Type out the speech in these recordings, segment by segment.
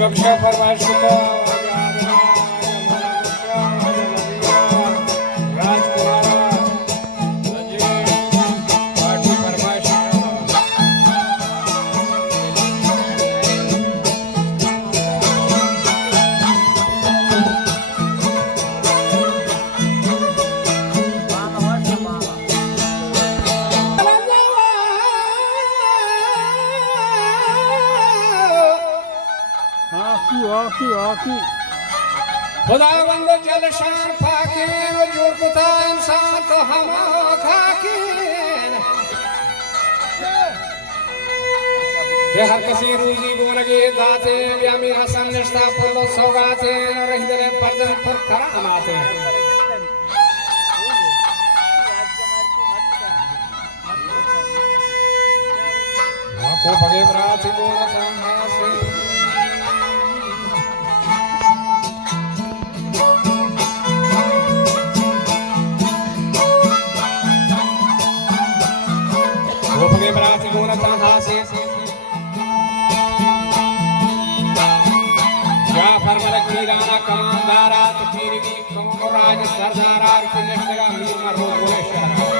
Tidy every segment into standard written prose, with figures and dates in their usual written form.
बख्शा फरमाइश को खुदावंद जल शान फाकीन जोड़ कुता इंसान तो हम खाकीन के हर किसी रूजी गुमरगी दाते व्यामी हसन निष्ठा पुल्लो सौगाते रहिदरे परजन पर करामाते को भगे ब्राथी बोला संहासे भगे बराती गुण तहासे जाफर मलक मीराना कमांदारा तफीरगी कमराज सरदारा की निष्ठा मीर मरो गोलेश्वर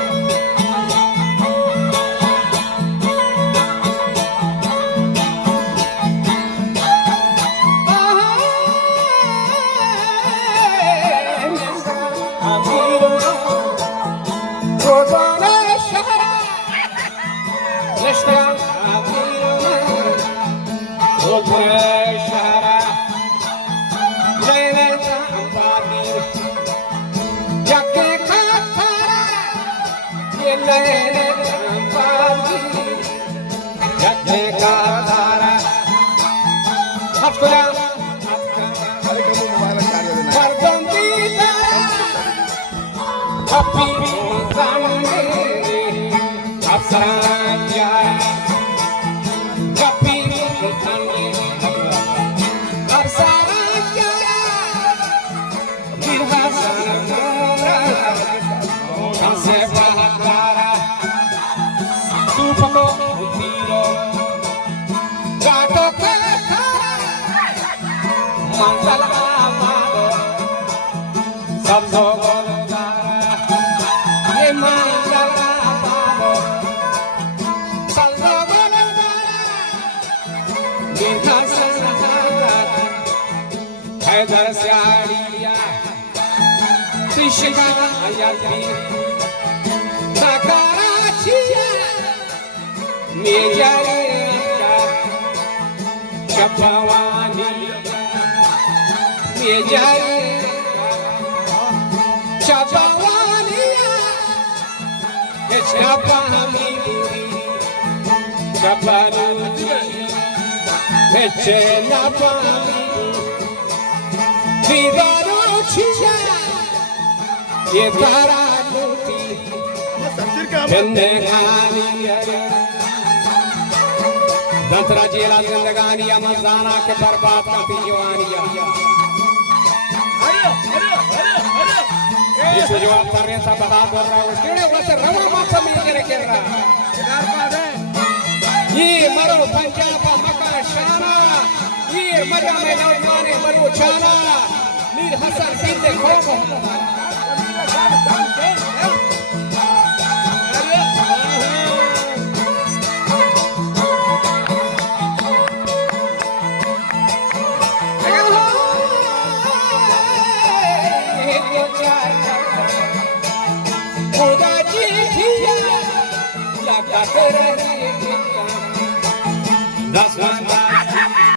दंतरा जेला जिंदगानिया मजाना के बर्बाद करती जवानिया इस जवाब कर रहे सब बता दो रहा हूँ केड़े वैसे रवा माता मिल के रखे रहा ये मरो पंजाब मक्का शाना ये मजा में नौजवाने मरो छाना मीर हसन बिन खौफ That's